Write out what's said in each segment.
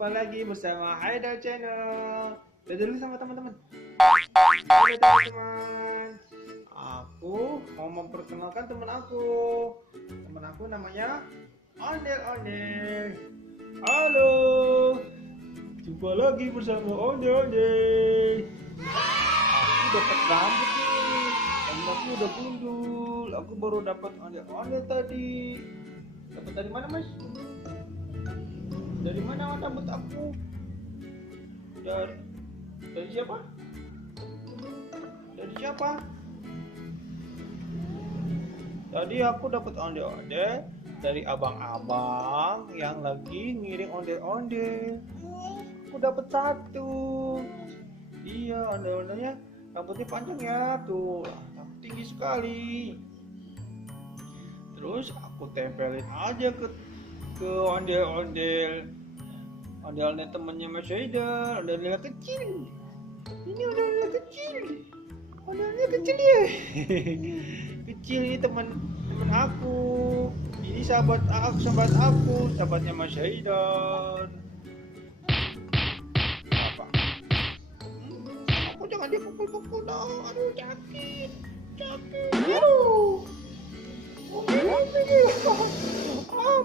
Jumpa lagi bersama Haidar Channel. Udah dulu sama teman-teman. Halo teman-teman. Aku mau memperkenalkan teman aku. Teman aku namanya Ondel Ondel. Halo. Jumpa lagi bersama Ondel Ondel. Aku dapat rambut nih. Rambutku udah gundul. Aku baru dapat Ondel Ondel tadi. Dapat dari mana, Mas? Dari mana rambut aku? Dari siapa? Dari siapa? Tadi aku dapat ondel-ondel dari abang-abang yang lagi ngiring ondel-ondel. Aku dapat satu. Iya, ondel-ondelnya rambutnya panjang ya, tuh. Tinggi sekali. Terus aku tempelin aja ke ondel-ondel temannya Mas Haidar. Ondel-ondel kecil. Ini ondel-ondel kecil. Ondel-ondel kecil ya. Kecil ini teman aku. Ini sahabat aku, sahabatnya Mas Haidar. Apa? Aku jangan dipukul-pukul dong. Aduh, sakit. Aduh. Oh,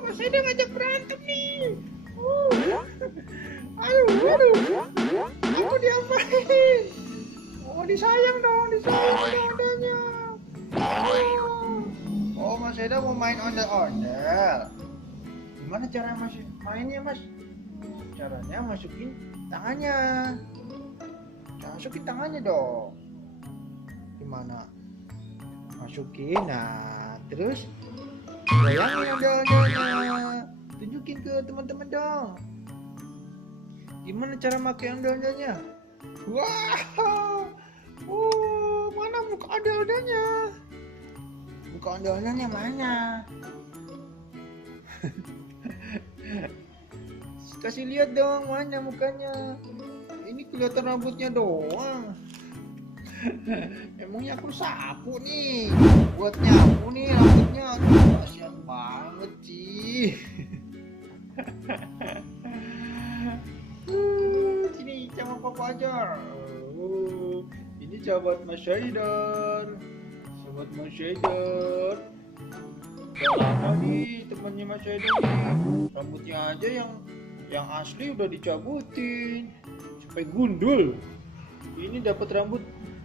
Mas Haidar ngajak berantem nih. Aduh. Aku diapain? Oh, disayang dong ondel-ondelnya. Oh, Mas Haidar mau main ondel-ondel. Gimana cara mainnya, Mas? Caranya masukin tangannya. Masukin tangannya dong. Gimana? Masukin, nah, terus goyangin ondel-ondelnya. Tunjukin ke teman-teman dong. Gimana cara pakai ondel-ondelnya? Wah, mana muka ondel-ondelnya? Muka ondel-ondelnya mana? Kasih lihat dong mana mukanya. Ini kelihatan rambutnya doang. Emangnya aku sapu nih buat nyapu nih rambutnya. Aduh, kasihan banget sih. Sini sama papa aja. Ini sahabat Mas Haidar. Sahabat Mas Haidar. Lama nih temannya Mas Haidar nih. Rambutnya aja yang asli udah dicabutin sampai gundul. Ini dapat rambut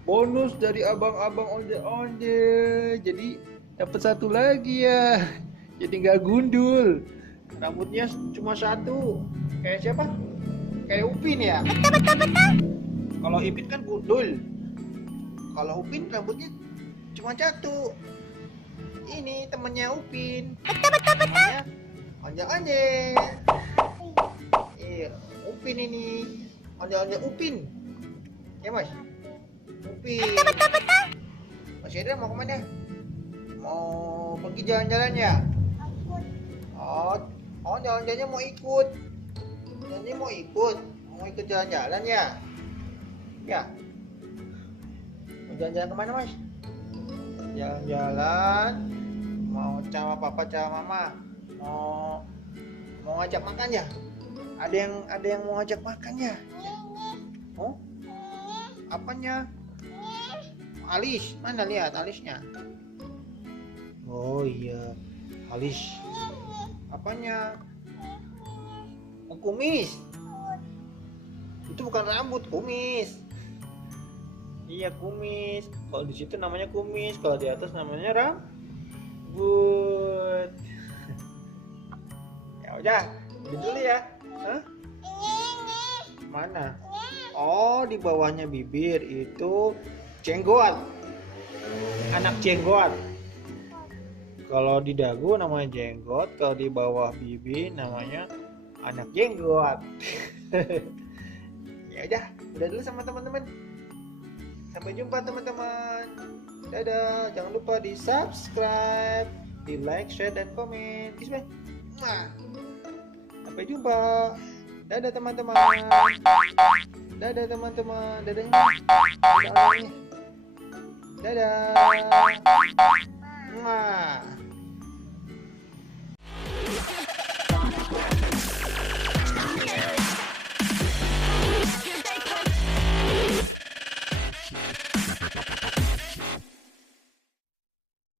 bonus dari abang-abang ondel-ondel. Jadi dapat satu lagi ya. Jadi nggak gundul. Rambutnya cuma satu. Kayak siapa? Kayak Upin ya. Betul. Kalau Ipin kan gundul. Kalau Upin rambutnya cuma satu. Ini temennya Upin. Betul. Namanya ondel-ondel. Iya, Upin ini. Ondel-ondel Upin. Ya, Mas? Upin. Betul. Mas Haidar mau kemana? Mau pergi jalan-jalan ya? Oh, jalan-jalannya mau ikut. Jalan-jalannya mau ikut jalan-jalan ya? Ya. Mau jalan-jalan kemana, Mas? Jalan-jalan. Mau sama papa, sama mama. Mau ngajak makan ya? Ada yang mau ngajak makan ya? Oh? Apanya? Alis, mana lihat alisnya? Oh iya, alis. Apanya? Kumis. Itu bukan rambut, kumis. Iya, kumis. Kalau di situ namanya kumis, kalau di atas namanya rambut. Ya udah dulu ya. Hah? Mana? Oh, di bawahnya bibir itu jenggot. Anak jenggot. Kalau di dagu namanya jenggot, kalau di bawah bibir namanya anak jenggot. Ya udah dulu sama teman-teman. Sampai jumpa teman-teman. Dadah, jangan lupa di subscribe, di like, share dan komen. Sampai jumpa. Dadah teman-teman. Dadah teman-teman. Dadahnya. Dadah.